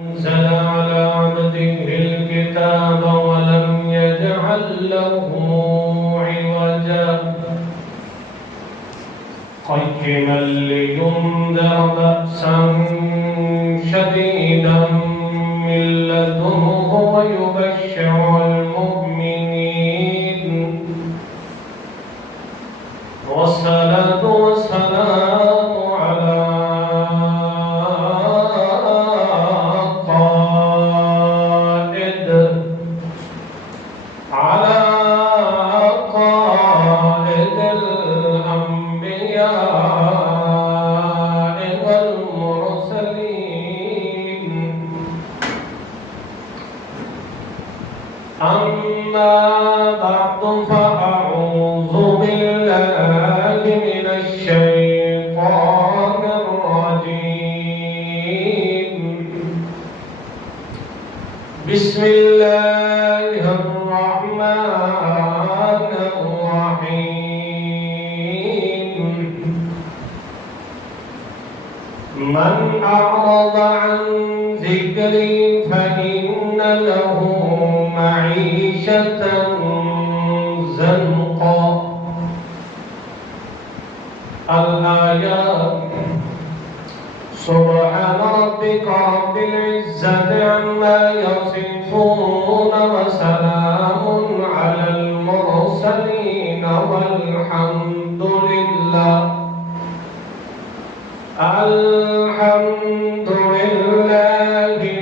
أنزل على عبده الكتاب ولم يجعل له عوجا قيما لينذر بأسا شديدا من لدنه ويبشر المؤمنين والصلاة والسلام على قائد الأنبياء والمرسلين أما بعد فأعوذ بالله من الشيطان الرجيم بسم الله الرحمن الرحيم من أعرض عن ذكري فإن له معيشة زنقا. الآيات. سبحان ربك رب العزة عما يصفون وسلام على المرسلين والحمد لله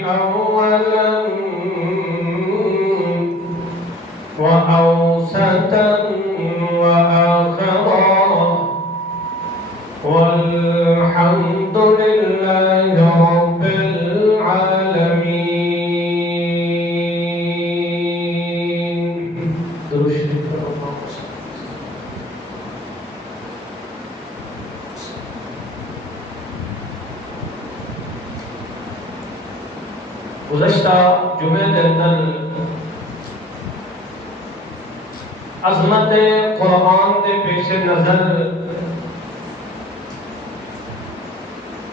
أولا وأوسطا وآخرا والحمد لله رب العالمين. گزشتہ جمعے کے اندر عظمت قرآن کے پیش نظر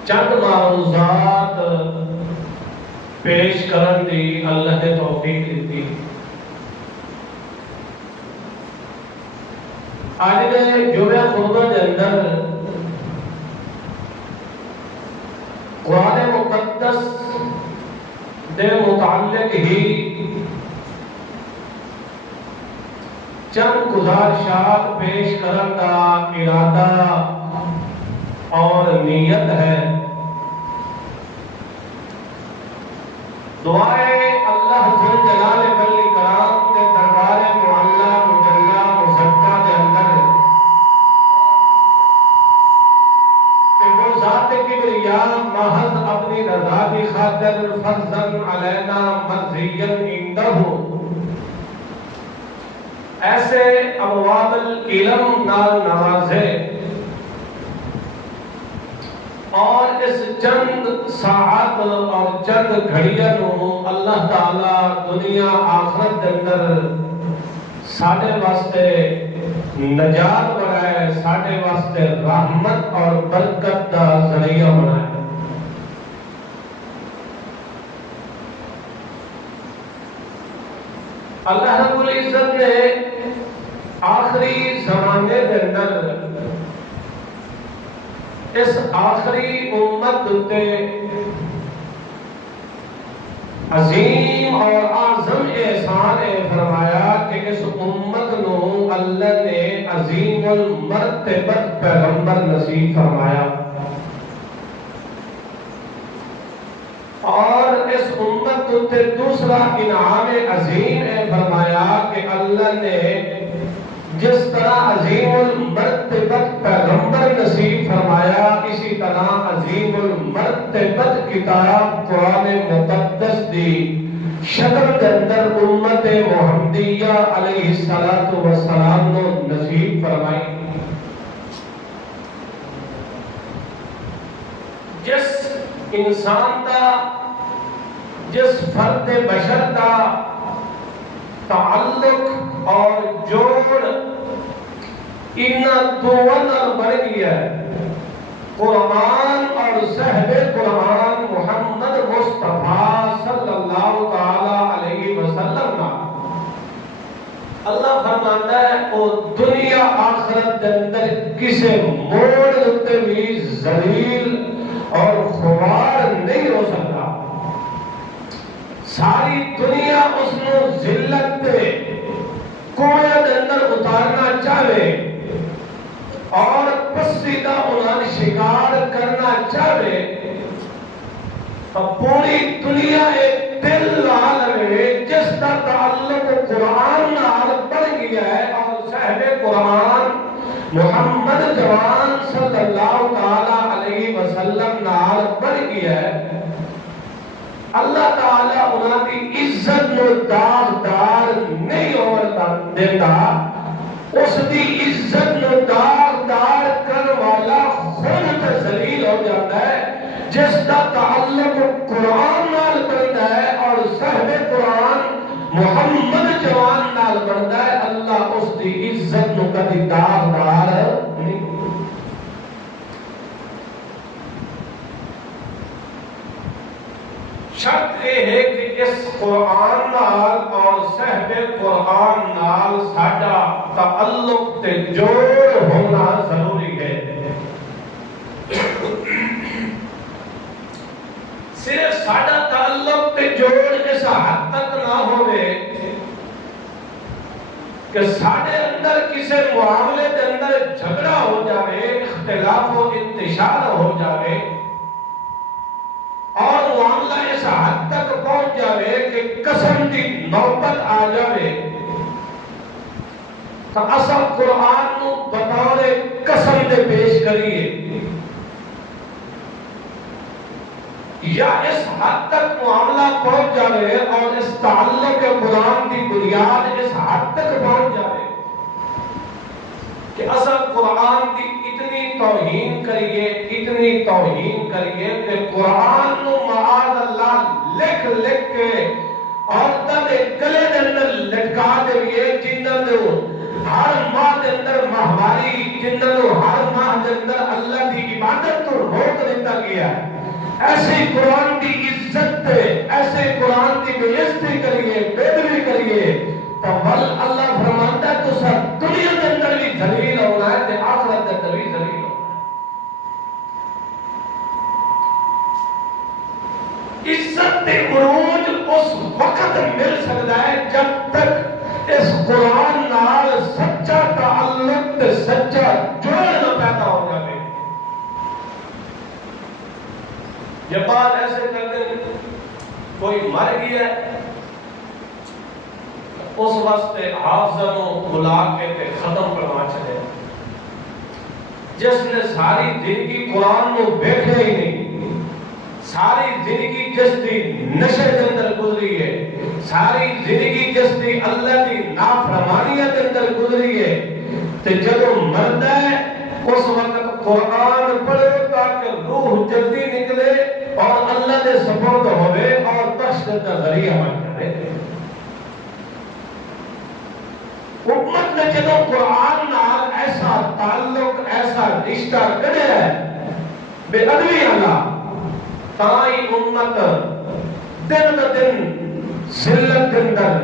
چند معروضات پیش کرن دی اللہ نے توفیق دیتی. آج کے جمعہ خطبہ کے اندر قرآن مقدس دے متعلق ہی چند گزارشات پیش کرن کا ارادہ اور نیت ہے. دعائے اللہ جل جلالہ کل کرام کے دربار معلیٰ مجلہ مزکہ کے اندر کہ وہ ذات کبریاء محض اپنی رضا کی خاطر فضلاً علینا مرضیاً عندہ ایسے ابواب العلم نال نوازے اور اس چند ساعت اور چند گھڑیاں اللہ تعالیٰ دنیا آخرت کے اندر ساڈے واسطے نجات بنائے، ساڈے واسطے رحمت اور برکت کا ذریعہ بنائے. اللہ رب العزت نے آخری زمانے کے اندر اس آخری امت تے عظیم اور اعظم احسان فرمایا کہ اس امت نو اللہ نے عظیم المرتبت پیغمبر نصیب فرمایا، اور اس امت تے دوسرا انعام عظیم فرمایا کہ اللہ نے جس طرح عظیم المرتبت پیغمبر نصیب فرمایا اسی طرح عظیم المرتبت کتاب قرآن مقدس دی شکل کے اندر امت محمدیہ علیہ السلام کو نصیب فرمائی. جس انسان کا، جس فرد بشر کا تعلق اور جوڑ اتنا دون اور بڑھ گیا ہے قرآن اور صحب قرآن محمد مصطفیٰ فرماتا ہے وہ دنیا آخرت دے اندر کسے موڑ اتے بھی ذلیل اور خوار نہیں ہو سکتا. ساری دنیا اس نو ذلت دے کوڑے دے اندر اتارنا چاہے اور پسیدہ انہاں شکار کرنا چاہے تو پوری دنیا ایک دل عالم ہے جس کا تعلق قرآن نال بڑھ گیا ہے اور صاحب قرآن محمد جوان صلی اللہ تعالی علیہ وسلم نال بڑھ گیا ہے. اللہ تعالی انہاں دی عزت نو داغدار نہیں ہون دیتا. اس دی عزت نو داغدار کرنے والا خود تے ذلیل ہو جاتا ہے جس کا تعلق قرآن نال بنتا ہے اور صاحب قرآن محمد جوان نال بنتا ہے. اللہ اس دی عزت نو کبھی داغدار نہیں. شرط یہ ہے کہ اس قرآن نال اور صاحب قرآن نال ساڈا تعلق تے جوڑ ہونا ضروری ہے. صرف ساڈا تعلق تے جوڑ اس حد تک نہ ہوئے کہ ساڈے اندر کسی معاملے کے اندر جھگڑا ہو جائے, اختلاف و انتشار ہو جائے اور معاملہ اس حد تک پہنچ جائے کہ قسم دی نوبت آ جائے تو اصل قرآن نو بطور قسم دے پیش کریے, یا اس حد تک معاملہ پہنچ جائے اور اس تعلق قرآن دی بنیاد اس حد تک پہنچ جائے کہ اصل قرآن دی اتنی توہین کریے کہ قرآن نو معاذ اللہ لکھ کے عورتوں کے گلے دے اندر لٹکا دے جنہاں نو ہر ماہ دے اندر ماہواری, جنہاں نو ہر ماہ دے اندر اللہ دی عبادت تو روک دیتا گیا ہے. ایسے قرآن کی عزت تے, ایسے قرآن کی بےعزتی کریے, بےدبی کریے تو بل اللہ فرماتا ہے تو سب دنیا کے اندر بھی ذلیل ہونا ہے تے آخرت کے اندر بھی ذلیل ہونا ہے. عزت تے عروج اس وقت مل سکتا ہے جب تک اس قرآن نال سچا تعلق تے سچا جوڑ پیدا ہو جائے. یہ بات ایسے کرتے ہیں کوئی مر گیا اس واسطے حافظہ نو بلا کے تے ختم کروا چلے, جس نے ساری زندگی قرآن نو بیٹھے ہی نہیں, ساری زندگی جس دی نشے دے اندر گزری ہے, ساری زندگی جس دی اللہ دی نافرمانیاں دے اندر گزری ہے, تے جدوں مردا ہے اس وقت قرآن پڑھے تاکہ روح جلدی نکلے اور اللہ دے سپرد ہوئے اور بخشش کا ذریعہ بن جائے. امت نے جدوں قرآن نال ایسا تعلق, ایسا رشتہ کرے ہے بے ادبی اللہ, تائی امت دن ب دن ذلت کے اندر,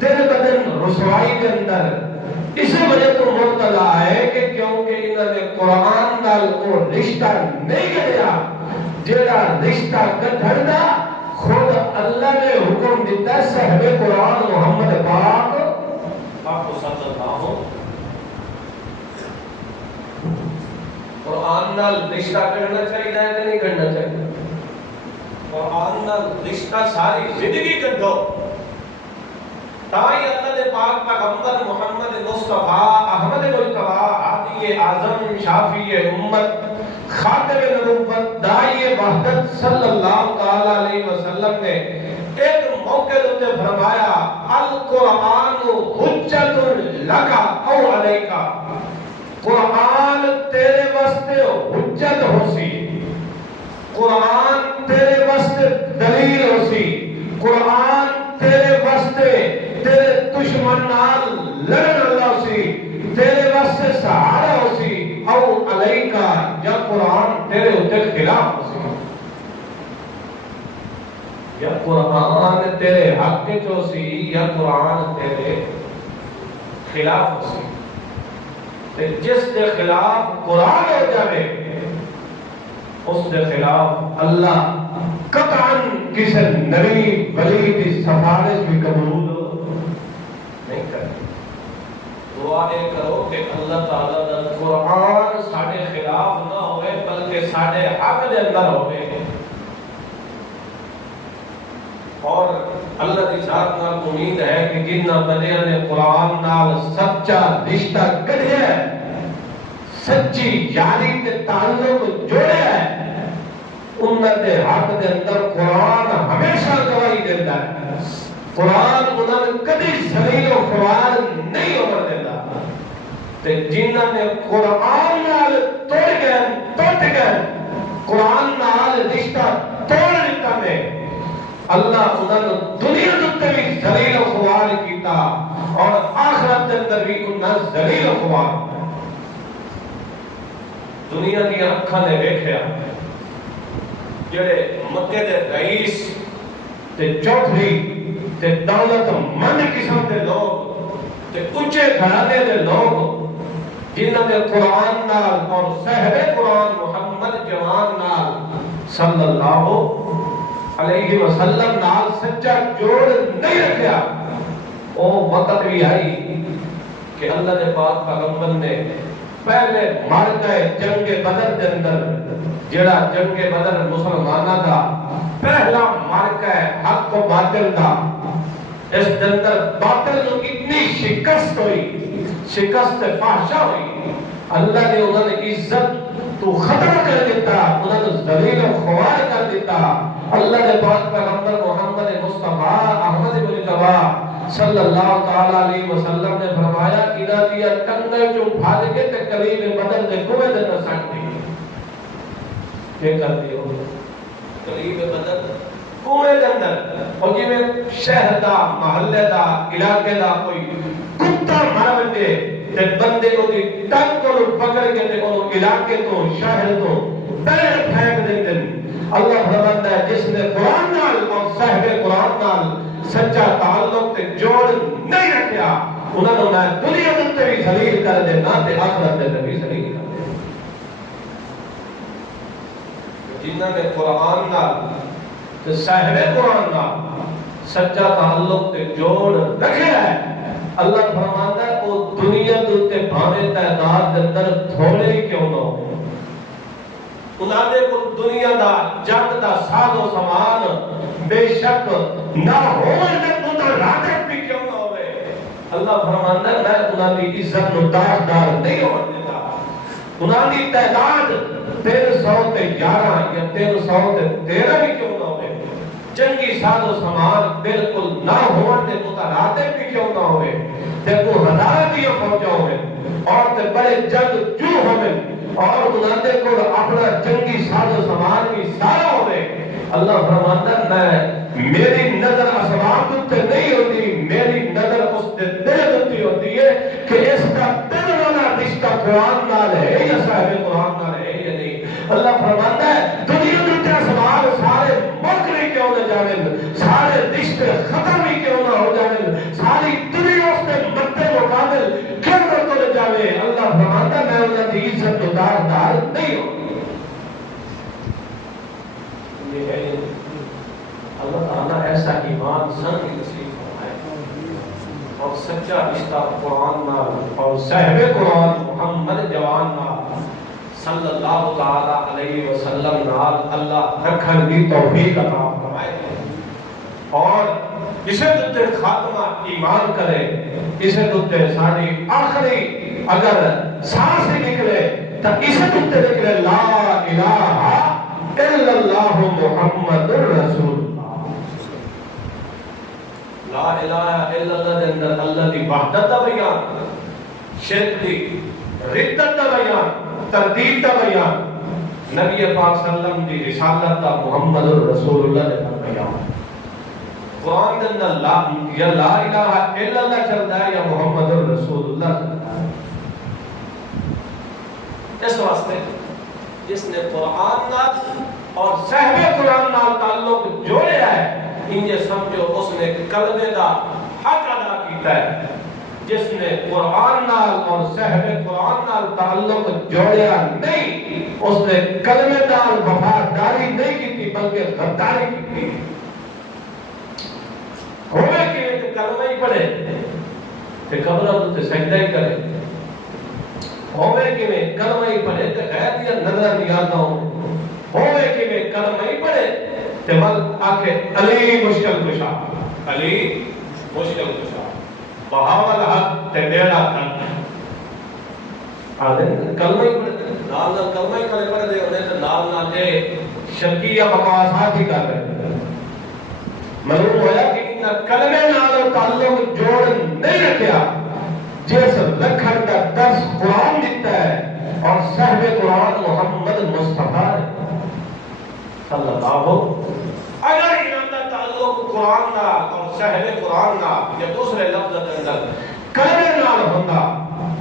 دن ب دن رسوائی کے اندر اسی وجہ تو مبتلا ہے کہ کیونکہ انہوں نے قرآن نال کو رشتہ نہیں کریا جیڑا رشتہ گڈھڑدا خود اللہ نے حکم دیتا ہے صاحب قرآن محمد پاک صلی اللہ قرآن نال رشتہ کرنا چاہیے کہ نہیں کرنا چاہیے. قرآن نال رشتہ ساری زندگی کڈو تائی اللہ دے پاک پیغمبر محمد مصطفیٰ احمد مجتبیٰ ہادی اعظم شافی امت خاتم نبوت داعی وحدت صلی اللہ تعالی علیہ وسلم نے ایک موقع تے فرمایا القرآن حجت لک او علیک, قرآن تیرے واسطے حجت ہوسی, قرآن تیرے واسطے دلیل ہوسی, قرآن تیرے واسطے تیرے دشمن نال لڑن اللہ سی, تیرے واسطے سہارا ہوسی, او علیکا یا قرآن تیرے اتنے خلاف ہوسی, یا قرآن تیرے حق کے چوسی یا قرآن تیرے خلاف سی تے جس دے خلاف قرآن ہو جائے اس دے خلاف اللہ قطعاً کسی نبی ولی کی سفارش بھی قبول نہیں کرتی۔ دعا یہ کرو کہ اللہ تعالیٰ دا قرآن ساڑھے خلاف نہ ہوئے بلکہ ساڑھے حق دے اندر ہوئے، اور اللہ کی ذات نال امید ہے کہ جنہ بندیاں نے قرآن نال سچا رشتہ کڑھیا ہے، سچی یاری تے تعلق جوڑیا ہے، انہاں دے حق دے اندر قرآن ہمیشہ گواہی دیتا ہے۔ قرآن انہاں نے کبھی ذلیل و خوار نہیں ہونے دیتا، تے جنہاں نے قرآن نال توڑ گئے ٹوٹ گئے، قرآن نال رشتہ توڑ لیتا نے، اللہ انہاں نے دنیا دے بھی ذلیل و خوار کیتا اور آخرت دے اندر بھی انہاں ذلیل و خوار۔ دنیا دی اکھاں نے ویکھیا جڑے مکے دے رئیس تے چوتھری تے دولت مند قسم دے لوگ تے اونچے گھرانے دے لوگ جنہاں نے قرآن نال اور صاحب قرآن محمد جوان نال صلی اللہ علیہ وسلم نال سچا جوڑ نہیں رکھیا، او وقت بھی آئی کہ اللہ نے پاک پیغمبر نے پہلے مر گئے جنگ بدر دے اندر، جڑا جنگ بدر مسلمانہ دا پہلا مر گئے حق و باطل دا، اس دے اندر باطل نو اتنی شکست ہوئی، شکست فاحشہ ہوئی، اللہ نے انہوں نے عزت تو ختم کر دیتا، انہوں نے ذلیل و خوار کر دیتا۔ اللہ نے پاک پیغمبر محمد مصطفیٰ احمد مجتبی صلی اللہ تعالی علیہ وسلم نے فرمایا انہاں دیا کنگل جو بھاگ کے تے قریب بدر دے کنویں دے اندر سٹ دی۔ کیا کرتے ہو؟ قریب بدر کنویں دے اندر، اور جی میں شہر دا محلے دا علاقے دا کوئی کتا مار دے تے بندے کو دی ٹنگ کو پکڑ کے تے انہوں علاقے تو شہر تو پیر پھینک دیندے۔ اللہ فرماتا ہے جس نے قرآن نال اور صاحب قرآن نال سچا تعلق تے جوڑ نہیں رکھیا، انہوں نے میں دنیا تے بھی ذلیل کر دینا تے آخرت تے بھی ذلیل کر دینا۔ جنہاں نے قرآن نال تے صاحب قرآن نال سچا تعلق تے جوڑ رکھیا ہے، اللہ فرماتا ہے وہ دنیا تے بھاوے تعداد دے اندر تھوڑے ہی کیوں نہ ہو، انہاں دے کو دنیا دا جنگ دا ساز و سامان بے شک نہ ہوئے تے انہاں راتت بھی کیوں نہ ہوئے، اللہ فرماتا ہے میں انہاں دی عزت نو داغدار نہیں ہونے دیتا۔ انہاں دی تعداد 1311 یا 1313 بھی کیوں نہ ہوئے، جنگی ساز و سامان بالکل نہ ہونے تے مترادف بھی کیوں نہ ہوئے، تے کو ہزار بھی فوجاں ہوئے اور تے بڑے جنگ جو ہوئے اور انہوں نے کو اپنا جنگی ساز و سامان بھی سارا ہوئے، اللہ فرماتا ہے میری نظر اسباب تے نہیں ہوتی، میری نظر اس دے دل تے ہوتی ہے کہ اس کا دل والا رشتہ قرآن نال ہے یا صاحب قرآن نال ہے یا نہیں۔ اللہ فرماتا ہے دنیا تے اسباب سارے مکر کیوں نہ جاویں، سارے رشتے ختم ہی کیوں نہ ہو جاویں، ساری دنیا اس کے مدے مقابل کیوں نہ تو جاوے، اللہ فرماتا میں انہاں دی عزت و دار نہیں ہوں۔ یہ ہے اللہ تعالیٰ ایسا ایمان سن کی نصیب فرمائے اور سچا رشتہ قرآن نال اور صاحب قرآن محمد جوان نال صلی اللہ تعالی علیہ وسلم نال اللہ رکھن کی توفیق عطا فرمائے، اور اسے دوتے خاتمہ ایمان کرے، اسے دوتے ساری آخری اگر سانس نکلے تو اسے دوتے نکلے لا الہ الا اللہ محمد الرسول اللہ۔ لا الہ الا اللہ دے اندر اللہ دی وحدت دا بیان، شرک دی ردت دا بیان، تردید دا بیان، نبی پاک صلی اللہ علیہ وسلم دی رسالت دا محمد الرسول اللہ دے بیان۔ قرآن دے اندر یا لا الہ الا اللہ چلتا ہے یا محمد الرسول اللہ چلتا ہے۔ اس واسطے جس نے قرآن نال اور صاحب قرآن نال تعلق جوڑیا ہے، انجھے سمجھو اس نے کلمے دا حق ادا کیتا ہے۔ جس نے قرآن نال اور صحب قرآن نال تعلق جوڑیا نہیں، اس نے کلمے نال وفاداری نہیں کی بلکہ غداری کی۔ ہوئے کہ کلمہ ہی پڑھے تے قبرہ تے سجدہ ہی کرے، ہوئے کہ کلمہ ہی پڑھے تے غیر دیا نظر نیاز نہ ہوئے کہ کلمہ ہی پڑھے تے بل آکے علی مشکل کشا، علی مشکل کشا، بہاول حق تے دیڑا کن کلمہ ہی پڑھے، نال نال کلمہ ہی پڑھے دے انہیں تے نال نال دے شرکیہ بکواسات ہی کر رہے۔ معلوم ہوا کہ انہیں کلمے نال تعلق جوڑ نہیں رکھیا، جس لکھن کا درس قرآن دیتا ہے اور صاحب قرآن محمد مصطفیٰ صلی اللہ اگر انہوں کا تعلق قرآن نال اور صاحب قرآن نال یا دوسرے لفظ کے اندر کلمے نال ہوتا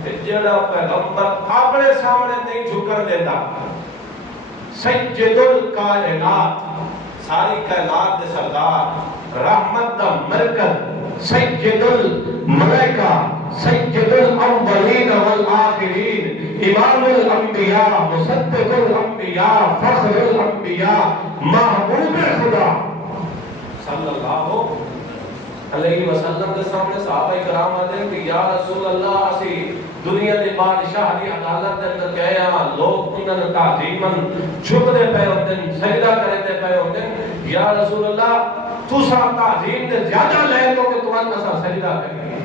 کہ جڑا پیغمبر اپنے سامنے نہیں جھکن دیتا، سید الکائنات ساری کائنات دے سردار، رحمت دا مرکز، سید الملائکہ، سید الاولین والآخرین، امام الانبیاء، مصدق الانبیاء، فخر الانبیاء، محبوب خدا صلی اللہ علیہ وسلم کے سامنے صحابہ کرام آتے ہیں کہ یا رسول اللہ اسی دنیا دے بادشاہ دی عدالت دے اندر گئے ہاں، لوگ انہوں تعظیماً جھکتے پے ہوتے ہیں، سجدہ کرتے پے ہوتے ہیں، یا رسول اللہ تو سا تعظیم دے زیادہ لے تو کہ تمہیں نسا سجدہ کریں گے۔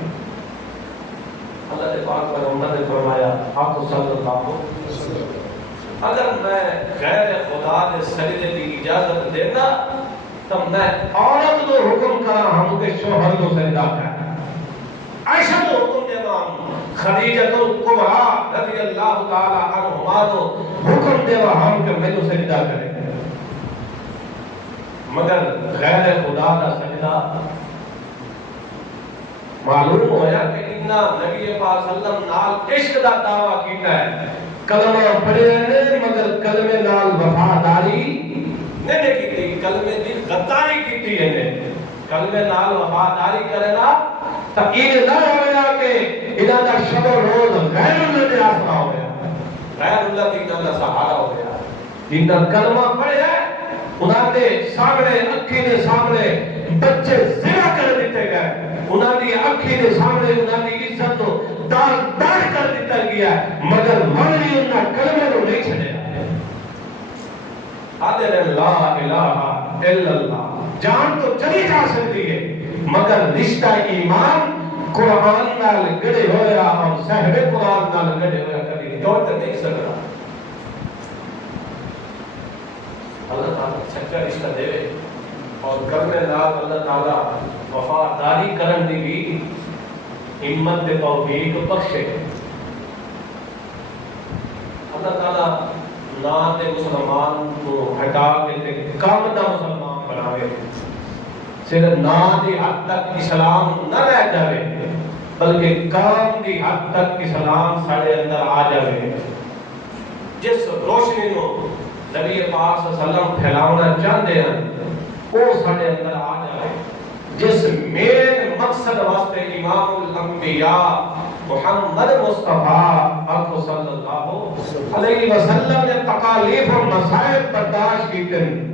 اللہ دے پاک پر عمر نے فرمایا آپ صلی اللہ علیہ وسلم اگر میں غیر خدا دے سجدے کی اجازت دینا تو میں عورت کو حکم کرا ہم کے شوہر کو سجدہ کرنا، عائشہ کو حکم دینا، خدیجہ الکبریٰ رضی اللہ تعالی عنہما کو حکم دینا ہم کے میں کو سجدہ کریں، مگر غیر خدا کا سجدہ معلوم ہویا کہ انہا نبی پاک صلی اللہ علیہ وسلم نال عشق دا دعویٰ کیتا ہے، کلمہ پڑھے نے مگر کلمے نال وفاداری نہیں کی، کلمے دی غداری کی ہے، کلمے نال وفاداری کرنا تا یہ نہ ہویا کہ انہاں دا شب و روز غیر اللہ دے آسرا ہویا، غیر اللہ دی انہاں دا سہارا ہویا، انہاں کلمہ پڑھے انہاں دے سامنے اکھی دے سامنے بچے زنا کر دیتے گئے، انہاں دی اکھی دے سامنے انہاں دی عزت کو دار کر دیتا گیا، مگر ولی انہاں کلمے کو نہیں چھڑے آدھے لا الہ الا اللہ، جان تو چلی جا سکتی ہے مگر رشتہ ایمان قرآن نال گڑے ہویا اور صاحب قرآن نال گڑے ہویا کبھی جوڑ کر نہیں سکتا۔ اللہ تعالیٰ سچا رشتہ دے اور کرنے نال اللہ تعالیٰ وفاداری کرن دی بھی ہمت دے توفیق بخشے۔ اللہ تعالیٰ نا دے مسلمان کو ہٹا کے کام دا مسلمان بناوے، صرف نا دی حد تک اسلام نہ رہ جاوے بلکہ کام دی حد تک اسلام ساڑے اندر آ جاوے، جس روشنی نو نبی پاک صلی اللہ علیہ وسلم پھیلاونا چاہتے ہیں وہ ساڑے اندر آ جائے، جس مین مقصد واسطے امام الانبیاء محمد مصطفیٰ آپ صلی اللہ علیہ وسلم نے تکالیف و مسائب برداشت کی تن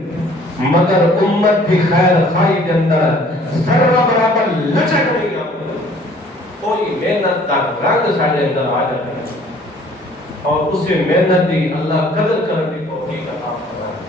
مگر امت کی خیر خواہی کے اندر ذرہ برابر لچک نہیں آتا، کوئی محنت کا رنگ ساڑے اندر آ جائے اور اسے محنت دی اللہ قدر کرنے کو توفیق عطا فرمائے۔